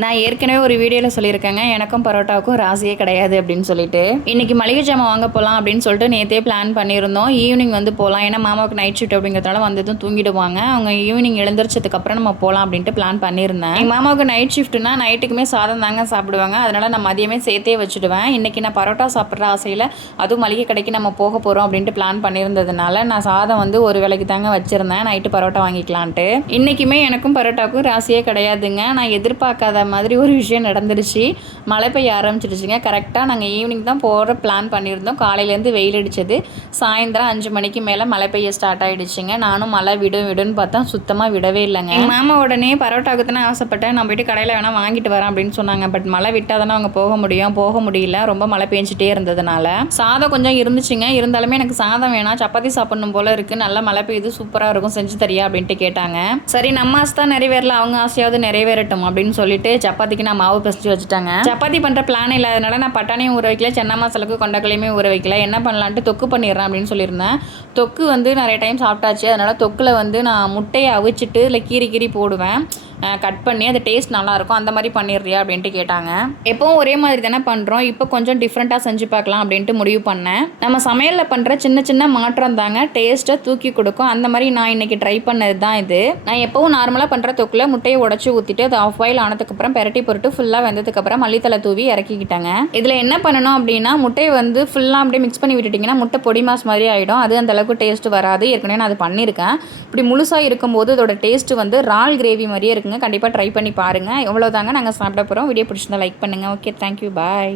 நான் ஏற்கனவே ஒரு வீடியோவில் சொல்லியிருக்கேங்க, எனக்கும் பரோட்டாவுக்கும் ராசியே கிடையாது அப்படின்னு சொல்லிட்டு. இன்னைக்கு மளிகை ஜாமான் வாங்க போகலாம் அப்படின்னு சொல்லிட்டு நேற்றே பிளான் பண்ணியிருந்தோம். ஈவினிங் வந்து போகலாம், ஏன்னா மாமாவுக்கு நைட் ஷிஃப்ட் அப்படிங்கிறதுனால வந்ததும் தூங்கிடுவாங்க. அவங்க ஈவினிங் எழுந்திரிச்சதுக்கப்புறம் நம்ம போகலாம் அப்படின்ட்டு பிளான் பண்ணியிருந்தேன். எங்கள் மாமாவுக்கு நைட் ஷிஃப்ட்னா நைட்டுக்குமே சாதம் தாங்க சாப்பிடுவாங்க, அதனால நான் மதியமே சேர்த்தே வச்சுடுவேன். இன்னைக்கு நான் பரோட்டா சாப்பிட்ற ஆசையில் அதுவும் மளிகை கடைக்கு நம்ம போக போகிறோம் அப்படின்ட்டு பிளான் பண்ணியிருந்ததுனால நான் சாதம் வந்து ஒரு வேளைக்கு தாங்க வச்சுருந்தேன், நைட்டு பரோட்டா வாங்கிக்கலான்ட்டு. இன்றைக்குமே எனக்கும் பரோட்டாவுக்கும் ராசியே கிடையாதுங்க. நான் எதிர்பார்க்காத மாதிரி ஒரு விஷயம் நடந்துருச்சு. மழை பெய்ய ஆரம்பிச்சிடுச்சுங்க. கரெக்டாக நாங்கள் ஈவினிங் தான் போகிற பிளான் பண்ணியிருந்தோம். காலையிலேருந்து வெயில் அடித்தது, சாயந்தரம் 5 மணிக்கு மேலே மழை பெய்ய ஸ்டார்ட் ஆகிடுச்சுங்க. நானும் மழை விடுன்னு பார்த்தா சுத்தமாக விடவே இல்லைங்க. எங்கள் மாமா உடனே பரோட்டாவுக்கு தானே ஆசைப்பட்டேன், நான் போய்ட்டு கடையில் வேணால் வாங்கிட்டு வரேன் அப்படின்னு சொன்னாங்க. பட் மழை விட்டால் தானே அவங்க போக முடியல, ரொம்ப மழை பெஞ்சிட்டே இருந்ததுனால. சாதம் கொஞ்சம் இருந்துச்சுங்க, இருந்தாலுமே எனக்கு சாதம் வேணாம், சப்பாத்தி சாப்பிடணும் போல இருக்குது, நல்லா மழை பெய்யுது, சூப்பராக இருக்கும், செஞ்சு தரியா அப்படின்ட்டு கேட்டாங்க. சரி, நம்ம ஆசை தான் நிறைவேறல, அவங்க ஆசையாவது நிறைவேறட்டும் அப்படின்னு சொல்லிட்டு சப்பாத்திக்கு நான் மாவு பிசைஞ்சு வச்சுட்டாங்க. சப்பாத்தி பண்ணுற பிளான் இல்லாதனால நான் பட்டாணியும் ஊற வைக்கல, சென்னா மசாலுக்கு கொண்டக்கலையுமே ஊற வைக்கல. என்ன பண்ணலான்ட்டு தொக்கு பண்ணிடுறேன் அப்படின்னு சொல்லியிருந்தேன். தொக்கு வந்து நிறைய டைம் சாப்பிட்டாச்சு, அதனால் தொக்கில் வந்து நான் முட்டையை அவிச்சிட்டு இல்லை கீரி போடுவேன், கட் பண்ணி அது டேஸ்ட் நல்லாயிருக்கும், அந்த மாதிரி பண்ணிடுறியா அப்படின்ட்டு கேட்டாங்க. எப்போவும் ஒரே மாதிரி தானே பண்ணுறோம், இப்போ கொஞ்சம் டிஃப்ரெண்ட்டாக செஞ்சு பார்க்கலாம் அப்படின்ட்டு முடிவு பண்ணேன். நம்ம சமையலில் பண்ணுற சின்ன மாற்றம் தாங்க டேஸ்ட்டை தூக்கி கொடுக்கும். அந்த மாதிரி நான் இன்றைக்கி ட்ரை பண்ணது தான் இது. நான் எப்போவும் நார்மலாக பண்ணுற தொக்கில் முட்டையை உடச்சி ஊற்றிட்டு அது ஆஃப் பாயில் ஆனதுக்கப்புறம் பெரட்டி போட்டு ஃபுல்லாக வெந்ததுக்கப்புறம் மல்லித்தலை தூவி இறக்கிக்கிட்டாங்க. இதில் என்ன பண்ணணும் அப்படின்னா, முட்டையை வந்து ஃபுல்லாக அப்படியே மிக்ஸ் பண்ணி விட்டுட்டிங்கன்னா முட்டை பொடி மாஸ் மாதிரி ஆகிடும், அது அந்தளவுக்கு டேஸ்ட் வராது. ஏற்கனவே நான் அது பண்ணியிருக்கேன். இப்படி முழுசாக இருக்கும்போது இதோட டேஸ்ட்டு வந்து ரால் கிரேவி மாதிரியே இருக்குங்க. கண்டிப்பாக ட்ரை பண்ணி பாருங்கள். எவ்வளோதாங்க நாங்கள் சாப்பிட போகிறோம். வீடியோ பிடிச்சிருந்தா லைக் பண்ணுங்கள். ஓகே, தேங்க்யூ, பாய்.